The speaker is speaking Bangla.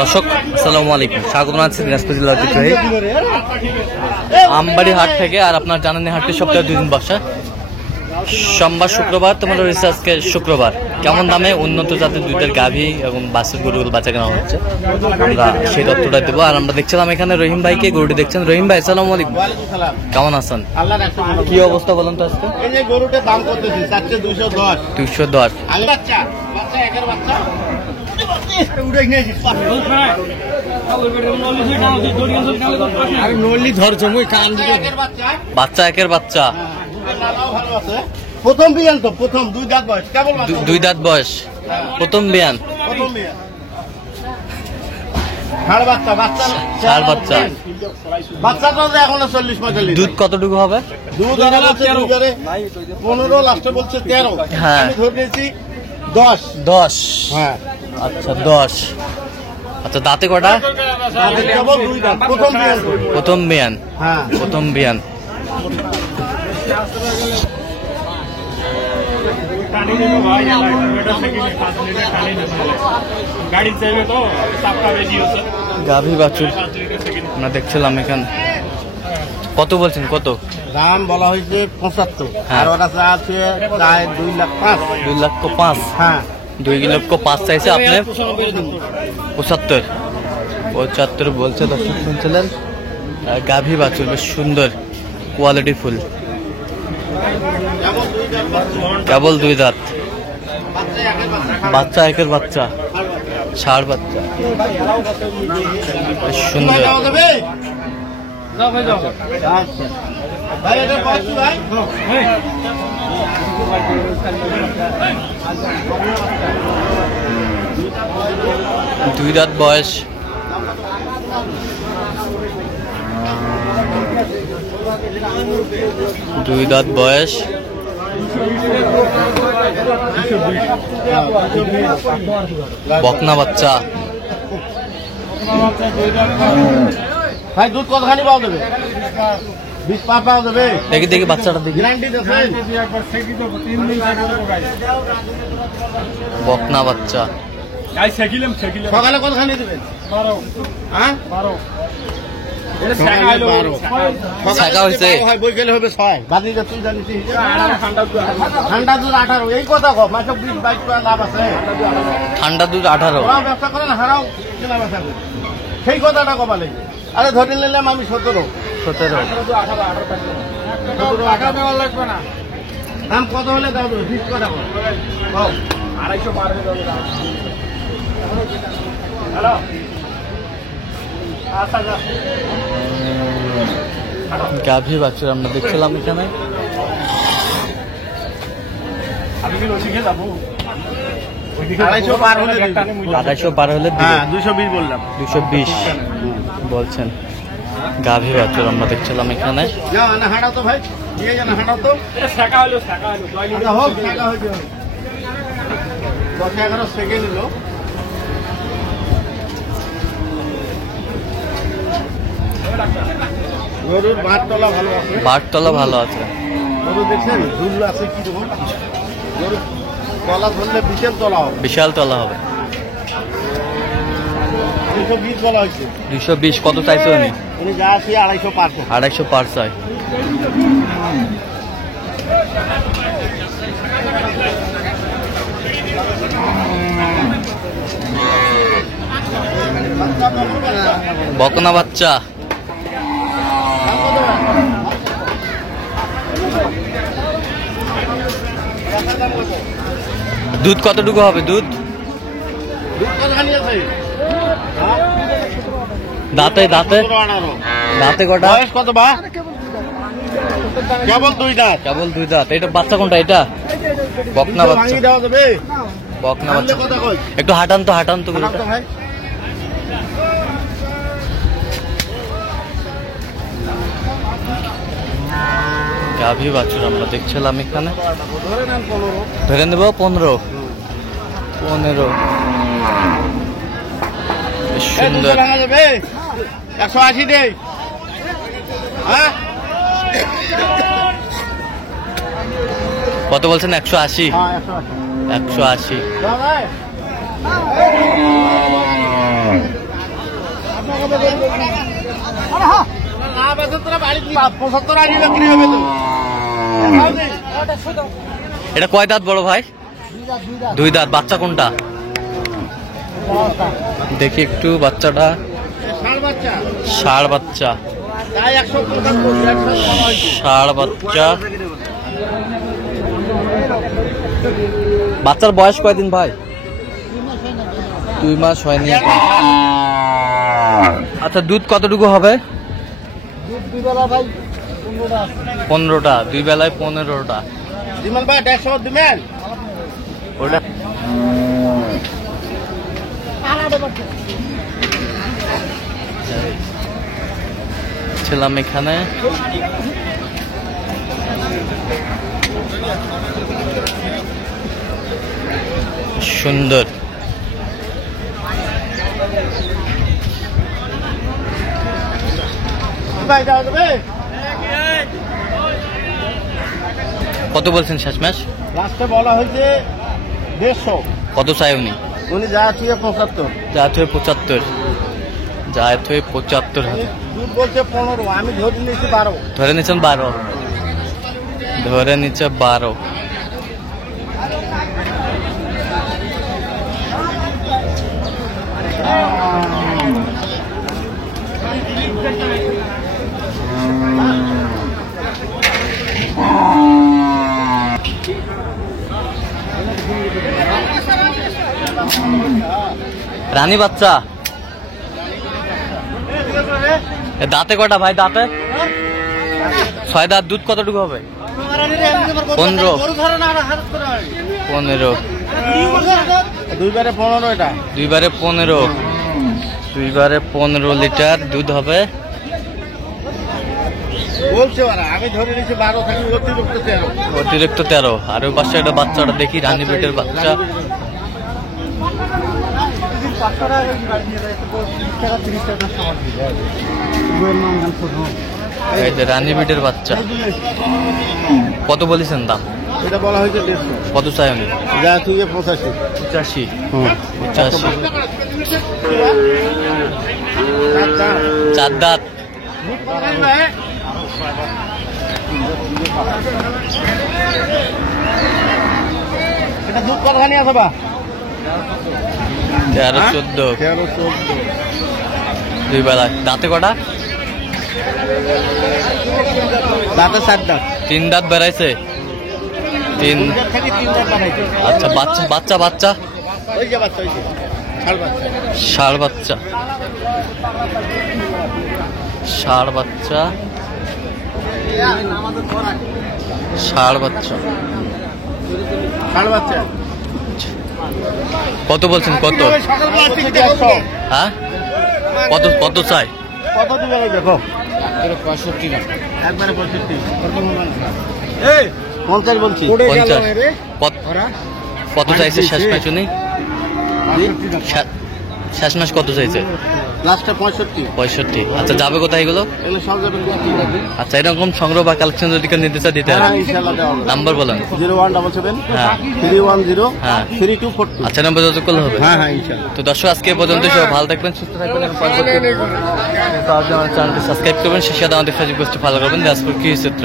দর্শক আসসালামু আলাইকুম, স্বাগত জানাচ্ছি দিনাজপুর জেলার ঐতিহ্যবাহী আমবাড়ি হাট থেকে। আর আপনার জানেন হাটটি সপ্তাহে 2 দিন বসে, সোমবার শুক্রবার। তোমাদের আজকে শুক্রবার। কেমন দামে উন্নত জাতের দুধের গাভী এবং বাছুর গরুগুলো বাচ্চা কেনা হচ্ছে আমরা সেই তথ্যটা দেবো। আর আমরা দেখছিলাম এখানে রহিম ভাইকে, গরুটি দেখছেন। রহিম ভাই আসসালামু আলাইকুম, কেমন আছেন? কি অবস্থা বলেন তো আজকে? এই যে গরুটার দাম করতেছি 210 210। বাচ্চা বাচ্চা একের বাচ্চা উড়ে গিয়েছি। বাচ্চা একের বাচ্চা প্রথম বিয়ান তো প্রথম 2 দাঁত বয়স, কেবল 2 দাঁত বয়স, প্রথম বিয়ান। ষাঁড় বাচ্চা বাচ্চা ষাঁড় বাচ্চা। বাচ্চাটা এখন 40-45। দুধ কতটুকু হবে? দুধ আছে 15, লাস্টে বলছে 13। হ্যাঁ, আমি ধরে নিয়েছি 10। হ্যাঁ আচ্ছা 10। আচ্ছা দাঁতে কটা? কেবল 2 দাঁত, প্রথম বিয়ান। প্রথম বিয়ান। হ্যাঁ প্রথম বিয়ান। গাভী বাছুর আমরা দেখছিলাম এখানে। কত বলছেন? কত দাম বলা হয়েছে 75। হ্যাঁ। আর ওরা আছে প্রায় 2,05,000। 2,05,000। হ্যাঁ 2,05,000 চাইছে আপনি 75 বলছে। দর্শক শুনছিলেন, গাভী বাছুর বেশ সুন্দর কোয়ালিটি ফুল, কেবল 2 দাঁত, বাচ্চা একের বাচ্চা, ষাঁড় বাচ্চা, বেশ সুন্দর। দুই দাঁত বয়স, বকনা বাচ্চা। ভাই দুধ কতখানি পাওয়া যাবে? 20 পা পাওয়া যাবে। দেখি বাচ্চাটা দেখি। বকনা বাচ্চা। সকালে কতখানি দেবেন? 12। বৈকালে হবে 6। গাড়িটা তুই জানিস ঠান্ডা দুধ 18। এই কথা কম, 20-22 টাকা লাভ আছে। ঠান্ডা দুধ 18। ব্যবসা করেন, হারাও কেনা বেচা করে, সেই কথাটা কমা লাগবে। আরে ধরে নিলাম আমি 17। লাগবে না। দাম কত হলে দাও? 20 টাকা। 250 পার হয়ে যাবে। হ্যালো গাভী বাছুর আমরা দেখছিলাম এখানে। আমি কি রসিকে যাবো? 250 পার হলে 220 বললাম। 220 বলছেন। গাভী বাছুর আমরা দেখছিলাম এখানে। হাঁটাও তো ভাই, নিয়ে যান, হাঁটাও তো। 10-11 সেকেন্ড হলো। গরুর বাটতলা ভালো আছে। বাটতলা ভালো আছে। গরু দেখছেন ঝুল আছে কি রকম? গরু তলা ধরলে বিশাল তলা হবে। 220 বলা হয়েছে। 220 কত চাইছো? উনি যা আছে 250 পার চাই। বকনা বাচ্চা। দুধ কতটুকু হবে? দুধ দাঁতে কটা? কত বা? কেবল 2 দাঁত। এটা বাচ্চা কোনটা? এটা বকনা বাচ্চা। বকনা বাচ্চা। একটু হাঁটান তো গরুটা। গাভী বাছুর আমরা দেখছিলাম এখানে। ধরে নেব 15। সুন্দর। 180 দেই। কত বলছেন? 180। 180। 75 আশি বিক্রি হবে তো। এটা কয় দাঁত বড় ভাই? 2 দাঁত। বাচ্চা কোনটা দেখি একটু? বাচ্চাটা ষাঁড় বাচ্চা, ষাঁড় বাচ্চা। তাই 175 ষাঁড় বাচ্চা। বাচ্চার বয়স কয়দিন ভাই? 2 মাস হয়নি এখন। আচ্ছা, দুধ কতটুকু হবে? 15টা। 2 বেলায় 15টা। দিমেন ভাই 150 দিমেন। ওটা ছিলাম এখানে। সুন্দর। ভাই দাও দেবে। কত বলছেন শেষমেশ? লাস্টে বলা হয়েছে 150। কত চাই উনি? উনি যা আছে 75। জায়ত হয়ে 75। জায়ত হয়ে 75 উনি হাজার। দুধ বলছে 15, আমি ধরে নিয়েছি 12। ধরে নিচ্ছেন 12। ধরে নিচ্ছে 12। রানী বাচ্চা। এ দাঁতে কটা ভাই? দাঁতে 6 দাঁত। দুধ কতটুকু হবে? 15। 15। 2 বারে 15 এটা। 2 বারে 15। 2 বারে 15 লিটার দুধ হবে। বলছে ওরা, আমি ধরে নিয়েছি 12 থেকে অতিরিক্ত 13। অতিরিক্ত 13। আর ওই পাশে একটা বাচ্চাটা দেখি, রানী বেটের বাচ্চা। এই যে রানী বেটের বাচ্চা। কত বলেছেন দাম? এটা বলা হয়েছে 150। কত চাই উনি? যা তুই 85। 85। 85। 4 দাঁত। এটা দুধ কতখানি আছে বা? 13 14। 13 14। 2 বেলা। দাঁতে কটা? দাঁতে 4 দাঁত। 3 দাঁত বেড়াইছে। 3। দুধের থেকে 3 দাঁত বানাইছে। আচ্ছা, বাচ্চা বাচ্চা বাচ্চা। ওই যে বাচ্চা, ওই যে ষাঁড় বাচ্চা। ষাঁড় বাচ্চা। ষাঁড় বাচ্চা। ষাঁড় বাচ্চা। ষাঁড় বাচ্চা। কত বলছেন? কত? হ্যাঁ, কত কত চাই? কত দিবে দেখো? 65 টাকা। একবারে 65। এই 50 বলছি। 50। কত চাইছে শেষ ম্যাচ উনি? শেষ ম্যাচ কত চাইছে? লাস্টে 65। 65। আচ্ছা, যাবে কোথায় এগুলো? এগুলো সব যাবে 60 টাকা। আচ্ছা, এরকম সংগ্রহ বা কালেকশন যদি কেউ নিতে চায় দিতে হবে। হ্যাঁ, ইনশাআল্লাহ দেওয়া হবে। নাম্বার বলেন। 0177 হ্যাঁ। 310 হ্যাঁ। 3242। আচ্ছা, নাম্বার যোগাযোগ করলে হবে। হ্যাঁ হ্যাঁ ইনশাআল্লাহ। তো দর্শক, আজকে এ পর্যন্ত। সবাই ভালো থাকবেন, সুস্থ থাকবেন এবং পরবর্তী আমার চ্যানেলটি সাবস্ক্রাইব করবেন। শেষে আমাদের ফেসবুক পেজটি ফলো করবেন। দিনাজপুর কৃষি চিত্র।